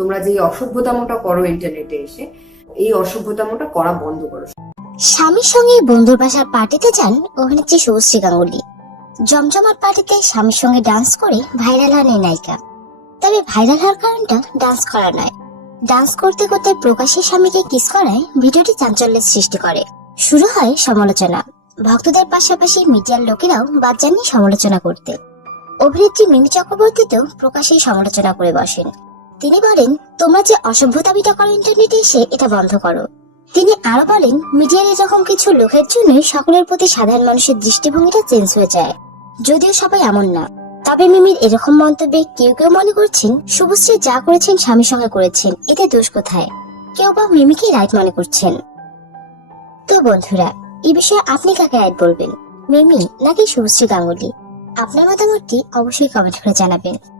তোমরা যে অসভ্যতামোটা করো ইন্টারনেটে এসে, এই অসভ্যতামোটা করা বন্ধ করো। স্বামীর সঙ্গে বন্ধুর বাসার পার্টিতে যান অভিনেত্রী শুভশ্রী গাঙ্গুলি। জমজমাট পার্টিতে স্বামীর সঙ্গে ডান্স করে ভাইরাল হন এই নায়িকা। তবে ভাইরাল হওয়ার কারণটা ডান্স করা নয়। ডান্স করতে করতে প্রকাশ্যে স্বামীকে কিস করায় ভিডিওটি চাঞ্চল্যের সৃষ্টি করে। শুরু হয় সমালোচনা। ভক্তদের পাশাপাশি মিডিয়ার লোকেরাও বাদ যাননি সমালোচনা করতে। অভিনেত্রী মিমি চক্রবর্তীতেও প্রকাশ্যেই সমালোচনা করে বসেন। তিনি বলেন, তোমরা যে অসভ্যতামিটা করো ইন্টারনেটে এসে এটা বন্ধ করো। তিনি আরও বলেন মিডিয়ার এরকম কিছু লোকের জন্যই সকলের প্রতি সাধারণ মানুষের দৃষ্টিভঙ্গিটা চেঞ্জ হয়ে যায়। যদিও সবাই এমন না। তবে মিমির এরকম মন্তব্যে কেউ কেউ মনে করছেন শুভশ্রী যা করেছেন স্বামীর সঙ্গে করেছেন, এতে দোষ কোথায়? কেউ বা মিমিকে রাইট মনে করছেন? তো বন্ধুরা এই বিষয়ে আপনি কাকে রাইট বলবেন? মিমি নাকি শুভশ্রী গাঙ্গুলি? আপনার মতামতটি অবশ্যই কমেন্ট করে জানাবেন।